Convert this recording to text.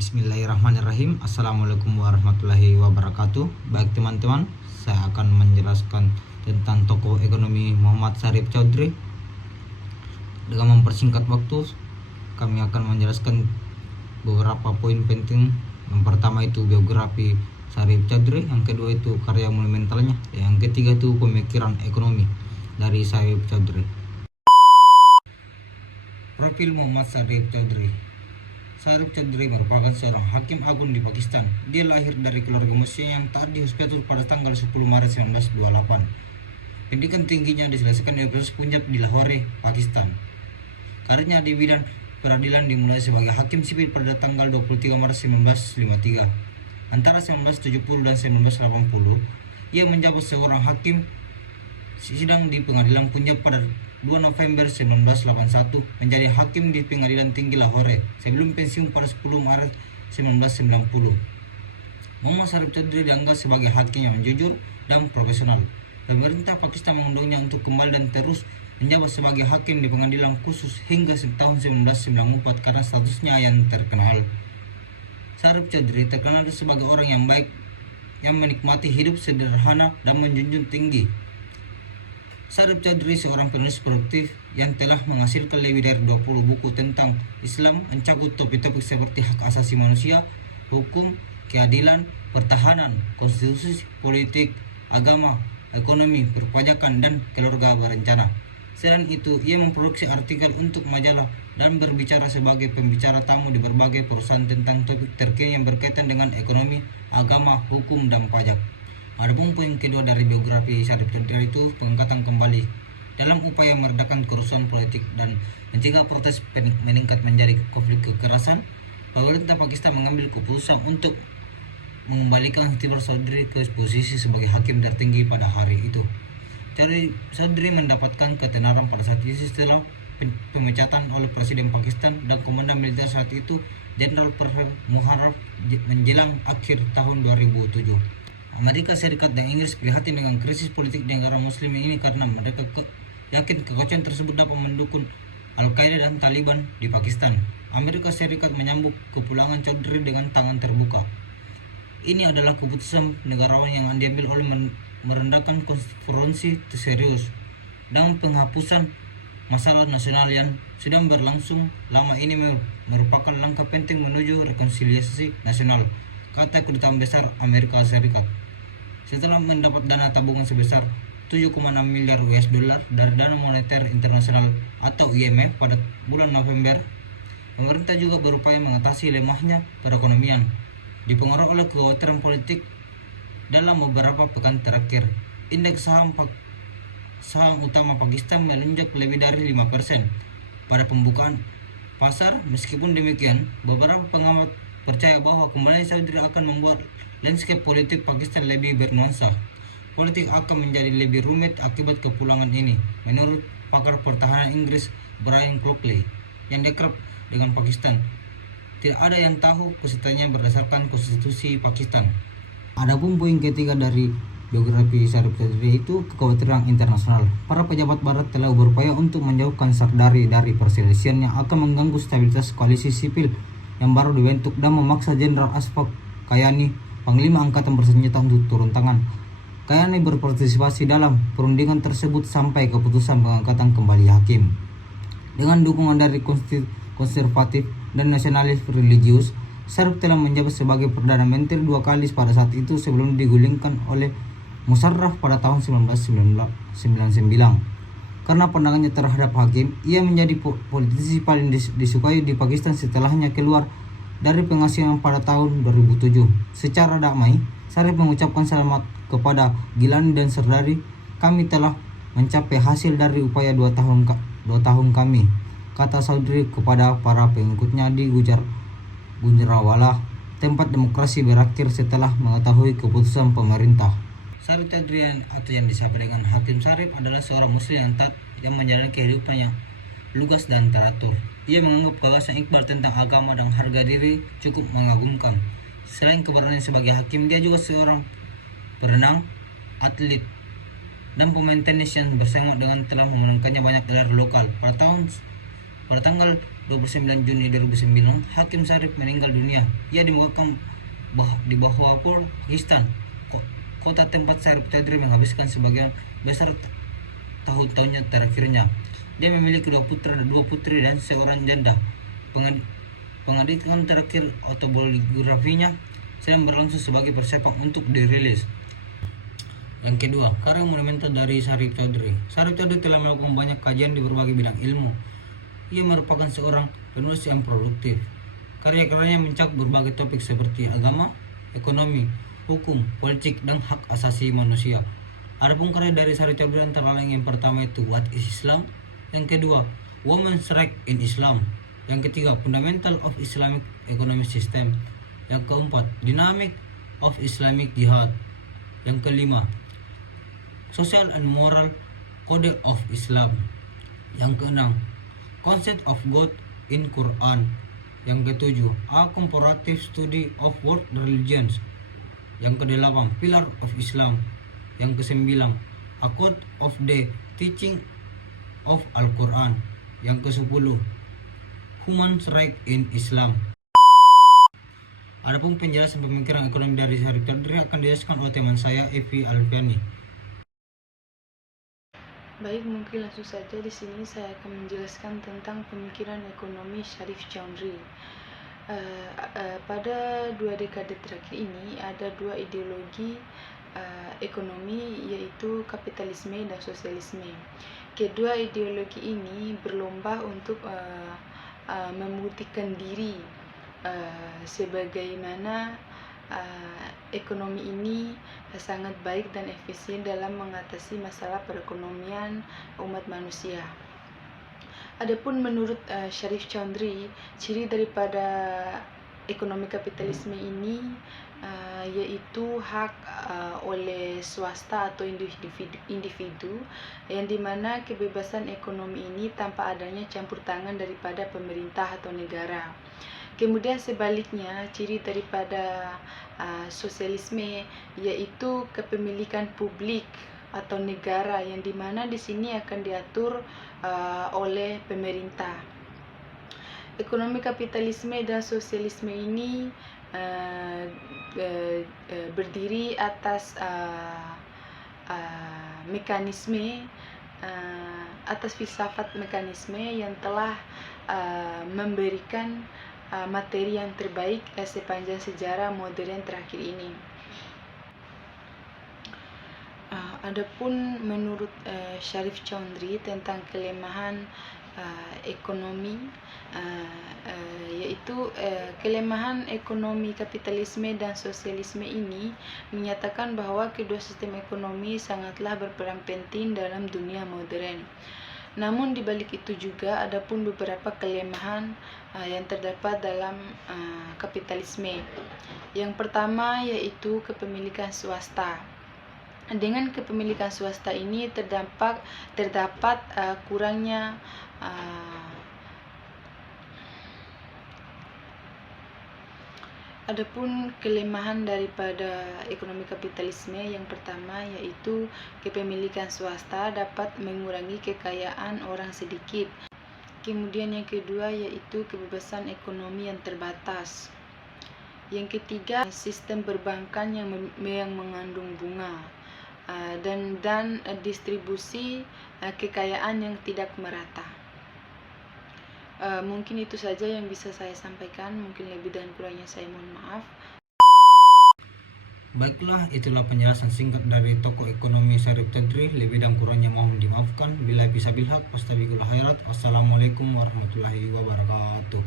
Bismillahirrahmanirrahim. Assalamualaikum warahmatullahi wabarakatuh. Baik teman-teman, saya akan menjelaskan tentang tokoh ekonomi Muhammad Syarif Chaudhry. Dengan mempersingkat waktu, kami akan menjelaskan beberapa poin penting. Yang pertama itu biografi Syarif Chaudhry, yang kedua itu karya monumentalnya, yang ketiga itu pemikiran ekonomi dari Syarif Chaudhry. Profil Muhammad Syarif Chaudhry. Syarif Chaudhry merupakan seorang hakim agung di Pakistan. Dia lahir dari keluarga Muslim yang taat di hospital pada tanggal 10 Maret 1928. Pendidikan tingginya diselesaikan di Universitas Punjab di Lahore, Pakistan. Karirnya di bidang peradilan dimulai sebagai hakim sipil pada tanggal 23 Maret 1953. Antara 1970 dan 1980, ia menjabat seorang hakim sidang di Pengadilan Punjab pada 2 November 1981, menjadi hakim di Pengadilan Tinggi Lahore sebelum pensiun pada 10 Maret 1990. Muhammad Syarif Chaudhry dianggap sebagai hakim yang jujur dan profesional. Pemerintah Pakistan mengundangnya untuk kembali dan terus menjabat sebagai hakim di pengadilan khusus hingga tahun 1994 karena statusnya yang terkenal. Syarif Chaudhry terkenal sebagai orang yang baik, yang menikmati hidup sederhana dan menjunjung tinggi. Syarif Chaudhry seorang penulis produktif yang telah menghasilkan lebih dari 20 buku tentang Islam, mencakup topik-topik seperti hak asasi manusia, hukum, keadilan, pertahanan, konstitusi, politik, agama, ekonomi, perpajakan, dan keluarga berencana. Selain itu, ia memproduksi artikel untuk majalah dan berbicara sebagai pembicara tamu di berbagai perusahaan tentang topik terkini yang berkaitan dengan ekonomi, agama, hukum, dan pajak. Adapun poin kedua dari biografi Syarif Chaudhry itu pengangkatan kembali. Dalam upaya meredakan kerusuhan politik dan mencegah protes meningkat menjadi konflik kekerasan, pemerintah Pakistan mengambil keputusan untuk mengembalikan Chaudhry ke posisi sebagai hakim tertinggi pada hari itu. Chaudhry mendapatkan ketenaran pada saat itu setelah pemecatan oleh Presiden Pakistan dan Komandan Militer saat itu, Jenderal Pervez Musharraf, menjelang akhir tahun 2007. Amerika Serikat dan Inggris prihatin dengan krisis politik di negara Muslim ini karena mereka yakin kekacauan tersebut dapat mendukung Al-Qaeda dan Taliban di Pakistan. Amerika Serikat menyambut kepulangan Chaudhry dengan tangan terbuka. Ini adalah keputusan negarawan yang diambil oleh merendahkan konfrontasi serius dan penghapusan masalah nasional yang sedang berlangsung lama ini merupakan langkah penting menuju rekonsiliasi nasional, kata Kedutaan Besar Amerika Serikat. Setelah mendapat dana tabungan sebesar 7,6 miliar US dollar dari Dana Moneter Internasional atau IMF pada bulan November, pemerintah juga berupaya mengatasi lemahnya perekonomian dipengaruhi oleh kekhawatiran politik. Dalam beberapa pekan terakhir, indeks saham utama Pakistan melonjak lebih dari 5% pada pembukaan pasar. Meskipun demikian, beberapa pengamat percaya bahwa kembali Chaudhry akan membuat landscape politik Pakistan lebih bernuansa. Politik akan menjadi lebih rumit akibat kepulangan ini, menurut pakar pertahanan Inggris Brian Clockley yang dekat dengan Pakistan. Tidak ada yang tahu pesertanya berdasarkan konstitusi Pakistan. Adapun poin ketiga dari biografi Syarif Chaudhry itu kekhawatiran internasional. Para pejabat barat telah berupaya untuk menjauhkan Chaudhry dari perselisihan yang akan mengganggu stabilitas koalisi sipil yang baru dibentuk dan memaksa Jenderal Ashfaq Kayani, Panglima Angkatan Bersenjata, untuk turun tangan. Kayani berpartisipasi dalam perundingan tersebut sampai keputusan pengangkatan kembali hakim. Dengan dukungan dari konservatif dan nasionalis religius, Syarif telah menjabat sebagai Perdana Menteri 2 kali pada saat itu sebelum digulingkan oleh Musharraf pada tahun 1999. Karena pandangannya terhadap hakim, ia menjadi politisi paling disukai di Pakistan setelahnya keluar dari pengasihan pada tahun 2007. Secara damai, Syarif mengucapkan selamat kepada Gilani dan Chaudhry. Kami telah mencapai hasil dari upaya 2 tahun kami, kata Chaudhry kepada para pengikutnya di Gujranwala, tempat demokrasi berakhir setelah mengetahui keputusan pemerintah. Syarif Chaudhry atau yang disapa dengan Hakim Syarif adalah seorang muslim yang taat yang menjalani kehidupan yang lugas dan teratur. Ia menganggap gagasan Iqbal tentang agama dan harga diri cukup mengagumkan. Selain keberanian sebagai hakim, dia juga seorang perenang, atlet, dan pemain tenis yang bersemangat dengan telah memenangkannya banyak gelar lokal. Pada tanggal 29 Juni 2009, Hakim Sarif meninggal dunia. Ia dimakamkan di Bahawalpur, Pakistan, kota tempat Sarif Chaudhry menghabiskan sebagian besar tahun-tahunnya terakhirnya. Dia memiliki dua putri dan seorang janda. Pengadilan terakhir autobiografinya sedang berlangsung sebagai persiapan untuk dirilis. Yang kedua, karya monumental dari Sarif Chaudhry. Sarif Chaudhry telah melakukan banyak kajian di berbagai bidang ilmu. Ia merupakan seorang penulis yang produktif. Karya-karyanya mencakup berbagai topik seperti agama, ekonomi, hukum, politik, dan hak asasi manusia. Adapun karya dari Sarif Chaudhry antara lain yang pertama itu What is Islam? Yang kedua, Women's Right in Islam. Yang ketiga, Fundamental of Islamic Economic System. Yang keempat, Dynamic of Islamic Jihad. Yang kelima, Social and Moral Code of Islam. Yang keenam, Concept of God in Quran. Yang ketujuh, A Comparative Study of World Religions. Yang kedelapan, Pillar of Islam. Yang kesembilan, A Code of the Teaching of Al-Quran. Yang kesepuluh, Human Rights in Islam. Adapun penjelasan pemikiran ekonomi dari Sarif Chaudhry akan dijelaskan oleh teman saya Evi Alfiani. Baik, mungkin langsung saja di sini saya akan menjelaskan tentang pemikiran ekonomi Sarif Chaudhry. Pada 2 dekade terakhir ini ada 2 ideologi ekonomi, yaitu kapitalisme dan sosialisme. Kedua ideologi ini berlomba untuk membuktikan diri sebagaimana ekonomi ini sangat baik dan efisien dalam mengatasi masalah perekonomian umat manusia. Adapun menurut Sarif Chaudhry, ciri daripada ekonomi kapitalisme ini yaitu hak oleh swasta atau individu, yang dimana kebebasan ekonomi ini tanpa adanya campur tangan daripada pemerintah atau negara. Kemudian sebaliknya, ciri daripada sosialisme yaitu kepemilikan publik atau negara, yang dimana di sini akan diatur oleh pemerintah. Ekonomi kapitalisme dan sosialisme ini berdiri atas mekanisme, atas filsafat mekanisme yang telah memberikan materi yang terbaik sepanjang sejarah modern terakhir ini. Adapun menurut Sarif Chaudhry tentang kelemahan ekonomi, yaitu kelemahan ekonomi kapitalisme dan sosialisme ini menyatakan bahwa kedua sistem ekonomi sangatlah berperan penting dalam dunia modern. Namun di balik itu juga ada pun beberapa kelemahan yang terdapat dalam kapitalisme. Yang pertama yaitu kepemilikan swasta. Dengan kepemilikan swasta ini terdapat kurangnya adapun kelemahan daripada ekonomi kapitalisme, yang pertama yaitu kepemilikan swasta dapat mengurangi kekayaan orang sedikit. Kemudian yang kedua yaitu kebebasan ekonomi yang terbatas. Yang ketiga, sistem perbankan yang mengandung bunga dan distribusi kekayaan yang tidak merata. Mungkin itu saja yang bisa saya sampaikan. Mungkin lebih dan kurangnya saya mohon maaf. Baiklah, itulah penjelasan singkat dari tokoh ekonomi Sarif Chaudhry. Lebih dan kurangnya mohon dimaafkan. Billahi fisabilillah, wastabiqul khairat. Wassalamualaikum warahmatullahi wabarakatuh.